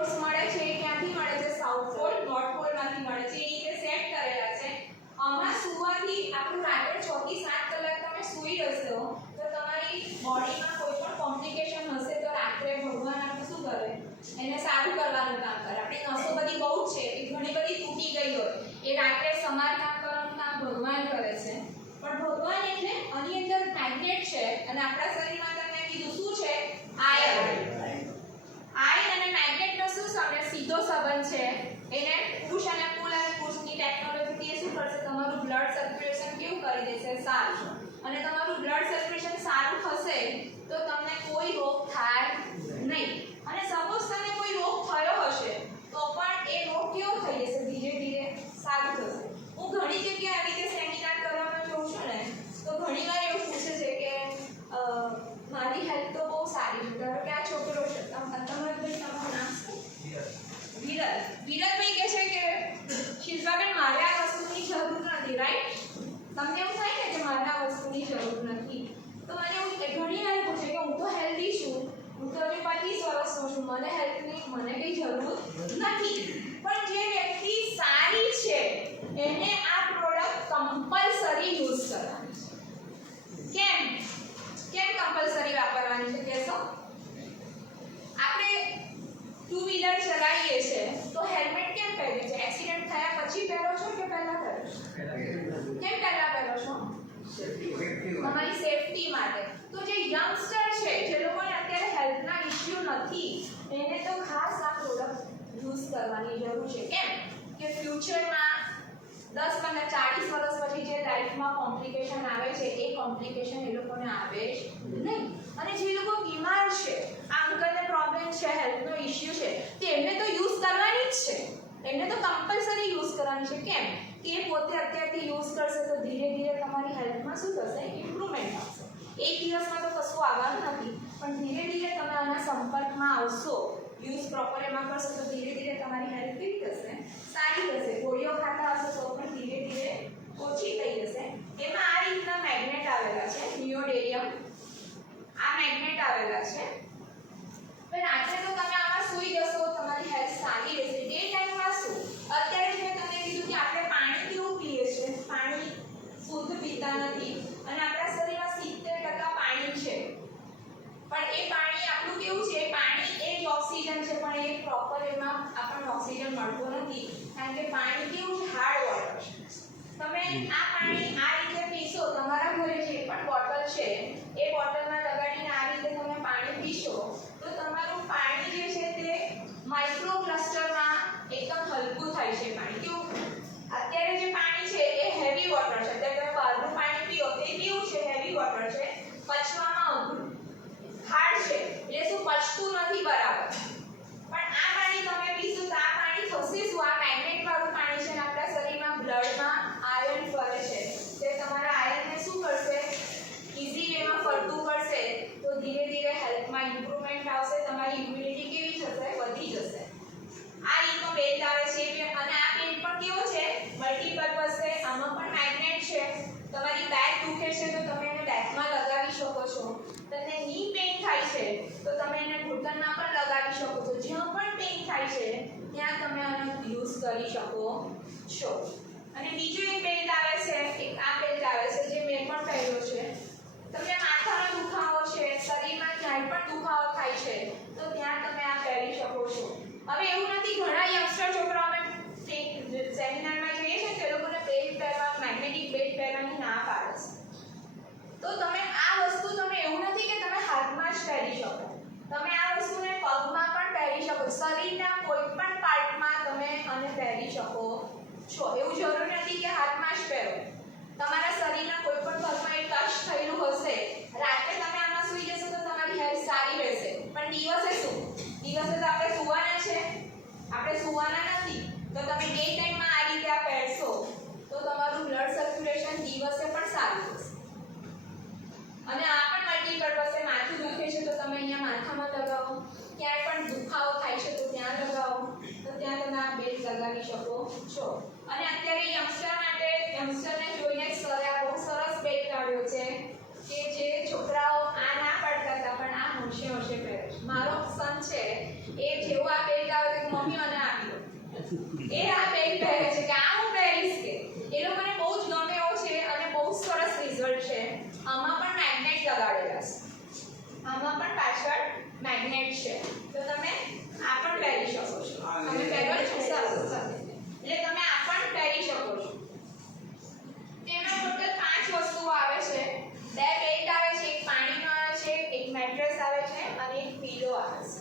મળે છે ક્યાંથી મળે છે સાઉથ પોલ નોર્થ પોલ માંથી મળે છે એ રીતે સેટ કરેલા છે આમાં સુવાથી આપણું રાત્રે 6 થી 7 કલાક તમે સૂઈ રહેશો તો તમારી બોડીમાં કોઈ પણ કોમ્પ્લિકેશન હશે તો રાત્રે ભગવાન આપણે શું કરે એને સારું કરવાનું કામ કરે આપણી નસો બધી બહુ છે એ ઘણી બધી તૂટી ગઈ હોય એ રાત્રે સમારકામ કરવાનું કામ ભગવાન કરે છે પણ ભગવાન એટલે આની અંદર મેગ્નેટ છે અને આપણા શરીરમાં તમને કીધું શું છે આયર્ન અને મેગ્નેટનો શું સીધો સંબંધ છે એને પુશ અને પુલ અને પુશની ટેકનોલોજીથી એ શું કરશે તમારું બ્લડ સર્ક્યુલેશન કેવું કરી દેશે સારું અને તમારું બ્લડ સર્ક્યુલેશન સારું થશે તો તમને કોઈ રોગ થાય નહીં અને સપોઝ તમને કોઈ રોગ થયો હશે તો પણ એ રોગ કેવો થઈ જશે ધીરે ધીરે સારું થશે હું ઘણી જગ્યાએ આવી રીતે સેમિનાર કરવામાં જોઉં છું ને તો ઘણીવાર એવું પૂછે છે કે મારી હેલ્થ તો બહુ સારી છે ધારો કે આ છોકરો છે તમારું નામ વિરલભાઈ કહે છે કે શિલ્પાબેન મારે આ વસ્તુની જરૂર નથી રાઈટ તમને એવું થાય ને કે મારે આ વસ્તુની જરૂર નથી તો મને એવું ઘણી વાર પૂછે કે હું તો હેલ્ધી છું હું તો હજી 25 વર્ષનો છું મને હેલ્થની મને કંઈ જરૂર નથી પણ જે વ્યક્તિ સારી છે એને આ પ્રોડક્ટ કમ્પલસરી યુઝ કરવાની છે કેમ કમ્પલસરી વાપરવાની છે કહેશો આપણે ટુ વ્હીલર ચલાવીએ છીએ તો હેલ્મેટ કેમ પહેરીએ છીએ એક્સિડન્ટ થયા પછી પહેરો છો કે પહેલા પહેરો છો કેમ પહેલા પહેરો છો તમારી સેફટી માટે તો જે યંગસ્ટર છે જે લોકોને અત્યારે હેલ્થના ઇશ્યુ નથી એને તો ખાસ આ પ્રોડક્ટ યુઝ કરવાની જરૂર છે કેમ કે ફ્યુચરમાં 10 15 40 વર્ષ પછી જે લાઈફમાં કોમ્પ્લિકેશન આવે છે એ કોમ્પ્લિકેશન એ લોકોને આવે જ નહીં અને જે લોકો બીમાર છે આ અંકલને પ્રોબ્લેમ છે હેલ્થનો ઇશ્યુ છે તેમને તો યુઝ કરવાની જ છે એમને તો કમ્પલસરી યુઝ કરવાની છે કેમ કે પોતે અત્યારથી યુઝ કરશે તો ધીરે ધીરે તમારી હેલ્થમાં શું થશે ઇમ્પ્રુવમેન્ટ આવશે એક દિવસમાં તો કશું આવવાનું નથી પણ ધીરે ધીરે તમે આના સંપર્કમાં આવશો યુઝ પ્રોપર એમાં કરશો તો ધીરે ધીરે તમારી હેલ્થ કેવી થશે સારી થશે ગોળીઓ ખાતા હશો તો પણ ધીરે ધીરે ઓછી થઈ જશે એમાં આ રીતના મેગ્નેટ આવેલા છે નિયોડેરિયમ આ મેગ્નેટ આવેલા છે પણ રાત્રે તો તમે આમાં સૂઈ જશો તમારી હેલ્થ સારી રહેશે ડે ટાઈમમાં શું અત્યારે મેં તમને કીધું કે આપણે પાણી કેવું પીએ છીએ પાણી શુદ્ધ પીતા નથી અને આપણા શરીરમાં 70% પાણી છે પણ એ પાણી આપણું કેવું છે પાણી એ જ ઓક્સિજન છે પણ એ પ્રોપર એમાં આપણને ઓક્સિજન મળતો નથી કારણ કે પાણી કેવું છે હાર્ડ વોટર છે તમે આ પાણી આ રીતે પીશો તમારા ઘરે જે પણ બોટલ છે એ બોટલમાં લગાડીને આ રીતે તમે પાણી પીશો તો તમારું પાણી જે છે તે માઇક્રો ક્લસ્ટરમાં એકદમ હલકું થાય છે પાણી કેવું અત્યારે જે પાણી છે એ હેવી વોટર છે અત્યારે તમે બહારનું પાણી પીઓ તે કેવું છે હેવી વોટર છે પચવામાં અઘરું હાર્ડ છે એટલે શું પચતું નથી બરાબર પણ આ પાણી તમે પીશો તો આ પાણી થશે શું આ મેગ્નેટ વાળું પાણી છે ને આપણા શરીરમાં બ્લડમાં આયર્ન ફરે છે તે તમારા આયર્નને શું કરશે ઈઝી વેમાં ફરતું કરશે તો ધીરે ધીરે હેલ્થમાં ઇમ્પ્રુવમેન્ટ આવશે તમારી ઇમ્યુનિટી કેવી થશે વધી જશે આ રીતનો બેલ્ટ આવે છે અને આ બેલ્ટ પણ કેવો છે મલ્ટીપર્પઝ છે આમાં પણ મેગ્નેટ છે તમારી બેક દુખે છે તો તમે એને બેકમાં લગાવી શકો છો તમને ની પેઇન થાય છે તો તમે એને ઘૂંટણમાં પણ લગાવી શકો છો જ્યાં પણ પેઇન થાય છે ત્યાં તમે આનો યુઝ કરી શકો છો અને બીજો એક બેલ્ટ આવે છે એક આ બેલ્ટ આવે છે જે મેં પણ પહેર્યો છે તમને માથાનો દુખાવો છે શરીરમાં ક્યાંય પણ દુખાવો થાય છે તો ત્યાં તમે આ પહેરી શકો છો હવે એવું નથી ઘણા યંગસ્ટર છોકરાઓને સેમિનારમાં જોઈએ છે કે લોકોને બેલ્ટ પહેરવા મેગ્નેટિક બેલ્ટ પહેરવાની ના પાડે છે તો તમે આ વસ્તુ તમે એવું નથી કે તમે હાથમાં જ પહેરી શકો તમે આ વસ્તુને પગમાં પણ પહેરી શકો શરીરના કોઈ પણ પાર્ટમાં તમે આને પહેરી શકો છો એવું જરૂરી નથી કે હાથમાં જ પહેરો તમારા શરીરના કોઈ પણ ભાગમાં એ ટચ થયેલું હશે રાત્રે તમે આમાં સૂઈ જશો તો તમારી હેલ્થ સારી રહેશે પણ દિવસે શું દિવસે તો આપણે સુવાના છે આપણે સુવાના નથી તો તમે ડે ટાઈમમાં આ રીતે આ પહેરશો તો તમારું બ્લડ સર્ક્યુલેશન દિવસે પણ સારું થશે અને આ પણ મલ્ટીપર્પઝ છે માથું દુખે છે તો તમે અહીંયા માથામાં લગાવો ક્યાંય પણ દુખાવો થાય છે તો ત્યાં લગાવો તો ત્યાં તમે આ બેલ્ટ લગાવી શકો છો અને અત્યારે યંગસ્ટરને જોઈને સરે આ બહુ સરસ બેલ્ટ કાઢ્યો છે કે જે છોકરાઓ આ ના પાડતા હતા પણ આ હોશે પહેરે છે મારો સન છે એ જેવો આ બેલ્ટ આવે એ આ બેલ્ટ પહેરે છે કે આ હું પહેરીશ કે એ લોકોને બહુ જ ગમે એવો છે અને બહુ સરસ રિઝલ્ટ છે. આમાં પણ મેગ્નેટ લગાડેલા છે, આમાં પણ પાછળ મેગ્નેટ છે, તો તમે આ પણ પહેરી શકો છો. તમે પહેરો છો સરસ એટલે તમે આ પણ પહેરી શકો છો. તેમાં ટોટલ 5 વસ્તુઓ આવે છે. 2 બેલ્ટ આવે છે, એક પાણીનો આવે છે, એક મેટ્રેસ આવે છે અને એક પીલો આવે છે.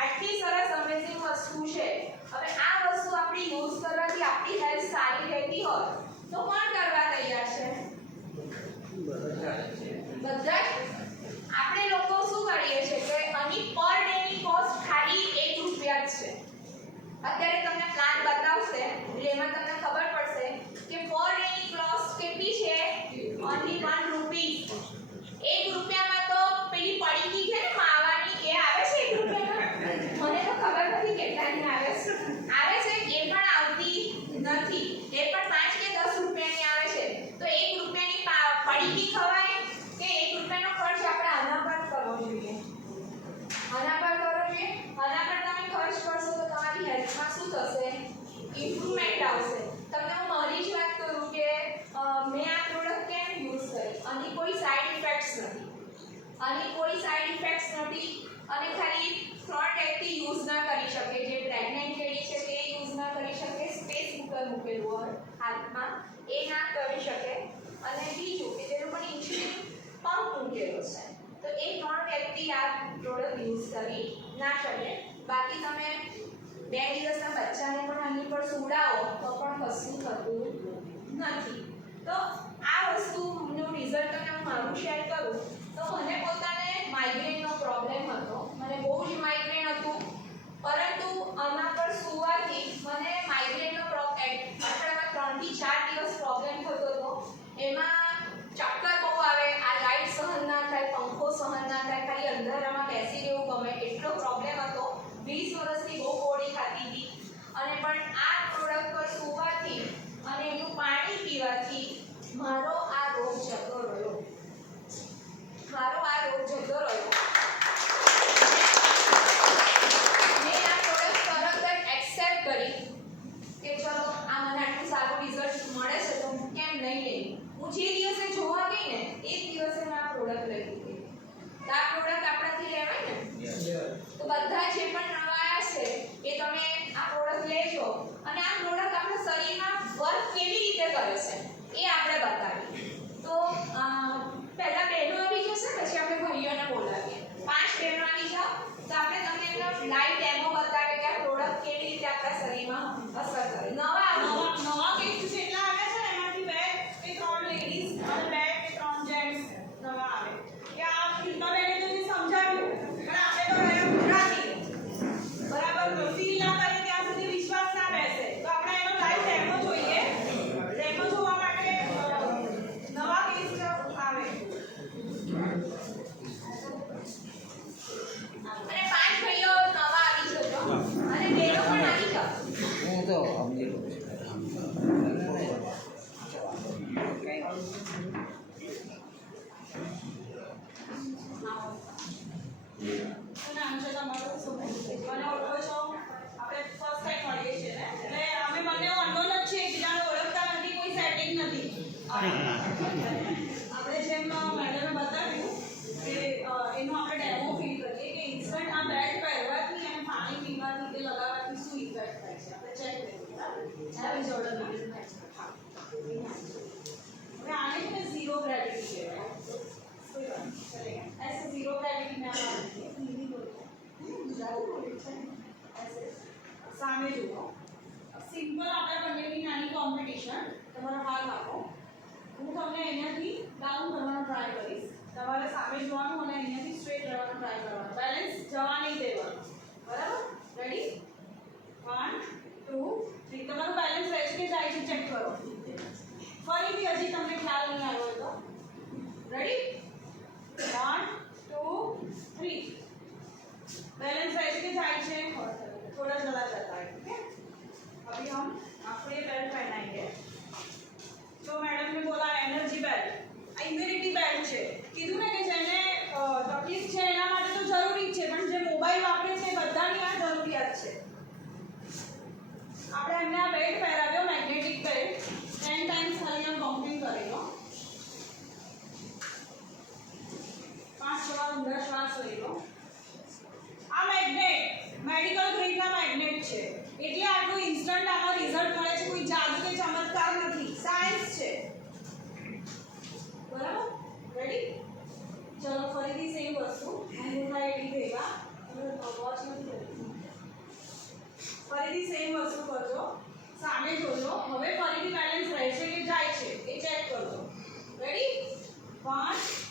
આટલી સરસ અમેઝિંગ વસ્તુ છે. હવે આ વસ્તુ આપણી યુઝ કરવાથી આપણી હેલ્થ સારી રહેતી હોય તો કોણ કરવા તૈયાર છે? બધા જ. આપણે લોકો શું કરીએ છીએ કે આની પર ડે ની કોસ્ટ ખાલી 1 રૂપિયા જ છે. અત્યારે તમને પ્લાન બતાવશે એટલે એમાં તમને ખબર પડશે કે પર ડે ની કોસ્ટ કેટલી છે? ઓન્લી 1 રૂપી. 1 રૂપિયામાં તો પેલી પડીકી છે ને માવાની એ આવે છે 1 રૂપિયામાં. મને તો ખબર નથી કેટલાની આવે છે. આવે છે એ પણ આવતી નથી. એ પણ 5 કે 10 રૂપિયાની આવે છે. તો 1 રૂપિયાની પડીકી ખવાય કે 1 રૂપિયાનો ખર્ચ આપણે આના પર કરવો જોઈએ? આના પર કરવો જોઈએ. આના પર તમે ખર્ચ કરશો તો તમારી હેલ્થમાં શું થશે? ઇમ્પ્રુવમેન્ટ આવશે. તમને હું મારી જ વાત કરું કે મેં આ પ્રોડક્ટ કેમ યુઝ કરી. આની કોઈ સાઇડ ઇફેક્ટ્સ નથી. આની કોઈ સાઇડ ઇફેક્ટ્સ નથી અને ખાલી 3 વ્યક્તિ યુઝ ના કરી શકે. જે પ્રેગ્નન્ટ લેડી છે તે યુઝ ના કરી શકે. સ્પેસ કુકર મૂકેલું હોય હાથમાં એ ના કરી શકે. અને બીજું કે જે લોકોને ઇન્સ્યુલિન પંપ મૂકેલો છે તો એ 3 વ્યક્તિ આ પ્રોડક્ટ યુઝ કરી ના શકે. બાકી તમે 2 દિવસના બચ્ચાને પણ આની પર સુવડાવો તો પણ કશું થતું નથી. તો આ વસ્તુનું રિઝલ્ટ તમે હું મારું શેર કરું તો મને પોતાને માઇગ્રેનનો પ્રોબ્લેમ હતો. મને બહુ જ માઇગ્રેન હતું, પરંતુ આના પર સુવાથી મને માઇગ્રેનનો અઠવાડિયામાં 3 થી 4 દિવસ પ્રોબ્લેમ થતો હતો. એમાં ચક્કર બહુ આવે, આ લાઇટ સહન ના થાય, પંખો સહન ના થાય, ખાલી અંધારામાં બેસી રહેવું ગમે, એટલો પ્રોબ્લેમ હતો. 20 વર્ષથી બહુ ગોળી ખાતી હતી અને પણ આ પ્રોડક્ટ પર સુવાથી અને એનું પાણી પીવાથી મારો આ રોગ જતો રહ્યો. મારો આ રોગ જતો રહ્યો. મેં આ પ્રોડક્ટ તરત જ એક્સેપ્ટ કરી કે ચલો આ મને આટલું સારું રિઝલ્ટ મળે છે તો હું કેમ નહીં લઈ. હું જે દિવસે જોવા ગઈ ને એ જ દિવસે મેં આ પ્રોડક્ટ લઈ લીધી. તો આ પ્રોડક્ટ આપણાથી લેવાય ને? તો બધા જે પણ નવા છે એ તમે આ પ્રોડક્ટ લેજો અને આ પ્રોડક્ટ આપણા શરીરમાં વર્ક કેવી રીતે કરે છે એ આપણે બતાવીએ. તો પહેલા બહેનો આવી જશે, પછી આપણે ભાઈઓને બોલાવીએ. 5 બહેનો આવી જાઓ તો આપણે તમને એનો લાઈવ ડેમો બતાવીએ કે આ પ્રોડક્ટ કેવી રીતે આપણા શરીરમાં અસર કરે. નવા કેસ જેટલા આવ્યા છે ને એમાંથી 2 કે 3 લેડીઝ અને 2 કે 3 જેન્ટ્સ નવા આવે કે આ ફિલ્મબેને તો જે સમજાવ્યું પણ આપણે તો રહ્યા ગુજરાતી બરાબર ફીલ ના કરીએ ત્યાં સુધી વિશ્વાસ ના બેસે. તો આપણે એનો લાઈવ ડેમો જોઈએ. ડેમો જોવા માટે નવા કેસ આવે અને 5 ભાઈઓ નવા આવી જજો અને બહેનો પણ આવી જાઓ. હું તો સમજી લઉં છું. નામ છે તમારું? મને ઓળખો છો? આપણે ફર્સ્ટ ટાઈમ મળીએ છીએ ને એટલે અમે બંને અનનોન જ છીએ, એકબીજાને ઓળખતા નથી, કોઈ સેટિંગ નથી. આપણે જેમ મેડમે બતાવ્યું કે એનો આપણે ડેમો ફીલ કરીએ કે ઇન્સ્ટન્ટ આ બેગ પહેરવાથી અને પાણી પીવાથી કે લગાવવાથી શું ઇફેક્ટ થાય છે આપણે ચેક કરીએ. બરાબર જોડે હા હવે આને છે ને ઝીરો ગ્રેવિટી કહેવાય. कोई बात नहीं चलेगा. ऐसे जीरो ग्रेविटी में आप आएंगे हिंदी बोलते हैं ऐसे सामने जुड़ो. सिंपल આપણે બંનેની નાની કોમ્પિટિશન. તમારો હાથ આપો. હું તમને અહીંયાથી ડાઉન કરવાનો ટ્રાય કરીશ. તમારે સામે જોવાનું અને અહીંયાથી સ્ટ્રેટ રહેવાનો ટ્રાય કરવાનો. બેલેન્સ જવા નહીં દેવાનું. બરાબર? રેડી? 1 2 3. તમારું બેલેન્સ રહે છે કે જાય છે ચેક કરો. ફરીથી હજી તમને ખ્યાલ નહીં આવ્યો હોય તો રેડી? 1 2 3. बैलेंस ऐसे के जाए छे थोड़ा जला जाता है. ठीक है, अभी हम आपको ये बेल्ट पहनाएंगे जो मैडम ने बोला एनर्जी बेल्ट, इम्युनिटी बेल्ट છે. કીધું ને કે જેને તકલીફ છે એના માટે તો જરૂરી છે, પણ જે મોબાઈલ વાપરે છે બધાની આ જરૂરિયાત છે. આપણે બેડ પહેરાવ્યો મેગ્નેટિક બેડ 10 ટાઈમ્સ ખાલી આમ કાઉન્ટિંગ કરી લો 5 વાર ઊંડા શ્વાસ લઈ લો આ મેગ્નેટ મેડિકલ ગ્રેડના મેગ્નેટ છે એટલે આટલું ઇન્સ્ટન્ટ આમાં રિઝલ્ટ મળે છે કોઈ જાદુ કે ચમત્કાર નથી સાયન્સ છે બરાબર રેડી ચલો ફરીથી સેમ વસ્તુ અંગૂઠા એડી ભેગા વોચ નથી કરતી ફરીથી સેમ વસ્તુ કરજો સામે જોજો હવે ફરીથી બેલેન્સ રહેશે કે જાય છે એ ચેક કરજો રેડી 5